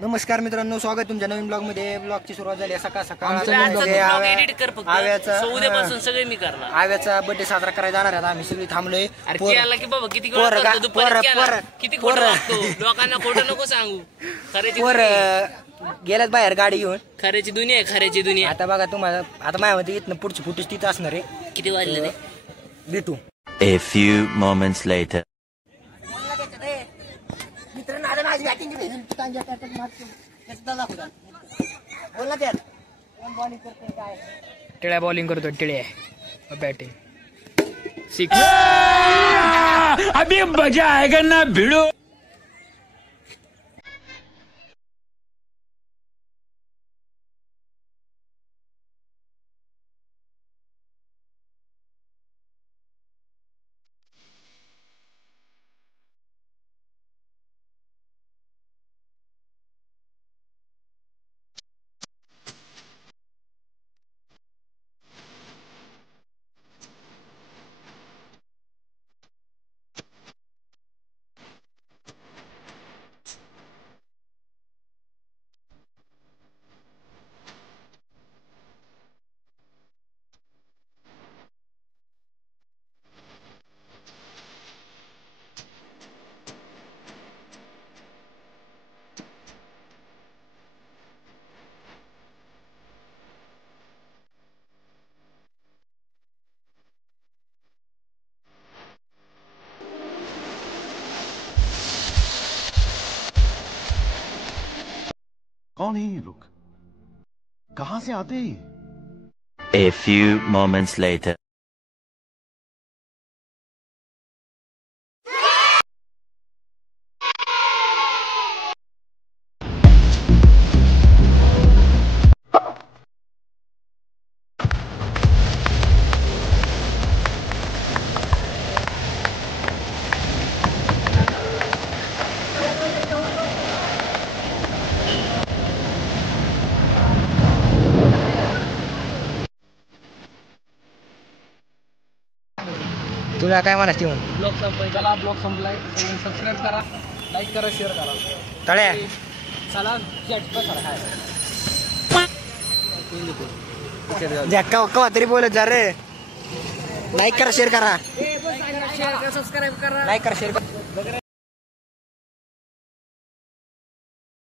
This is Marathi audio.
नमस्कार मित्रांनो, स्वागत तुमच्या नवीन ब्लॉग मध्ये। ब्लॉगची सुरुवात झाली सकाळ सकाळ आव्याचा बर्थडे साजरा करायला जाणार आहे। आम्ही सगळी थांबलोय। लोकांना खोटं नको सांगू, गेल्यात बाहेर गाडी घेऊन। खऱ्याची दुनिया आहे, खऱ्याची दुनिया। आता बघा तुम्हाला, आता माझ्यामध्ये इथनं पुढची फुटेज तिथं असणार आहे। किती वाजले ते भेटू। A few moments later. टिळ्या बॉलिंग करतो, टिळ्या बॅटिंग। अभी मजा आएगा ना भिड़ो। कौन है ये लोग? कहां से आते हैं? A few moments later. तुला काय म्हणायचं म्हणून? ब्लॉग संपलाय, चला ब्लॉग संपलाय। सबस्क्राईब करा, लाईक करा, शेअर करा। तळ्या चला कवा तरी बोलत जा रे। लाईक करा, शेअर करा, सबस्क्राईब करा। लाईक करा, शेअर करा।